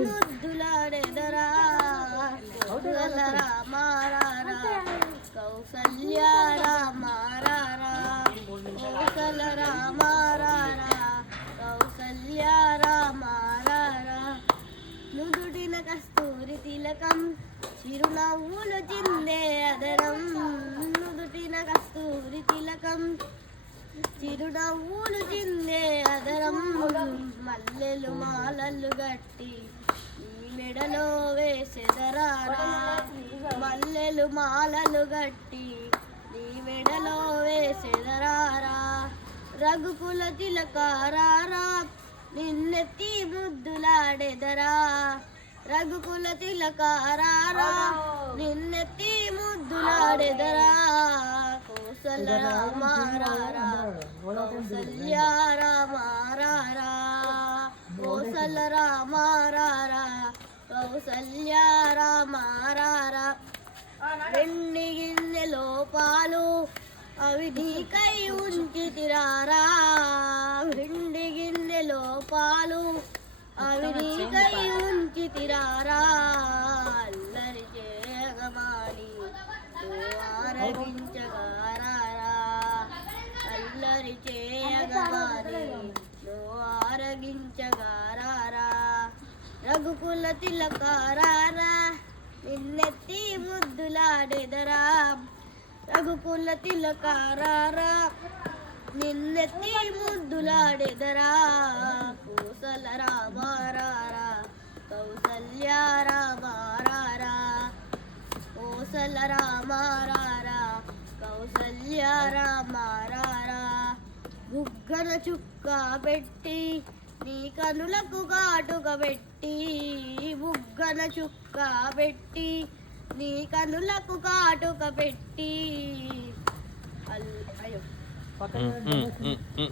ముద్దులాడెదరా రామారారా కౌసల్య రామారారా కౌసల రామారారా కౌసల్య రామారారా నుదుటిన కస్తూరి తిలకం చిరునవ్వులు చిందే అదరం నుదుటిన కస్తూరి తిలకం చిరునవ్వులు చిందే అదరం మల్లెలు మాలలు గట్టి నీ మెడలో వేసెదరారా మల్లెలు మాలలు గట్టి నీ మెడలో వేసెదరారా రఘుకుల తిలకారారా నిన్నెత్తి ముద్దులాడెదరా రఘుకుల తిలకారారా నిన్నెత్తి ముద్దులాడెదరా కౌసల రామారారా కౌసల్య రామారారా కౌసల రామారారా కౌసల్య రామారారా వెండి గిన్నెలో పాలు అవి నీకై ఉంచితిరారా వెండి గిన్నెలో పాలు అవి నీకై ఉంచితిరారా అల్లరి చేయగమాని ఆరగించగారారా అల్లరి చేయగమాని ఆరగించగారారా రఘుకుల తిలకారారా నిన్నెత్తి ముద్దులాడెదరా రఘుకుల తిలకారారా నిన్నెత్తి ముద్దులాడెదరా కౌసల రామారారా కౌసల్య రామారారా కౌసల రామారారా కౌసల్య రామారారా బుగ్గన చుక్క పెట్టి నీ కనులకు కాటుక పెట్టి బుగ్గన చుక్క పెట్టి నీ కనులకు కాటుక పెట్టి అయ్యో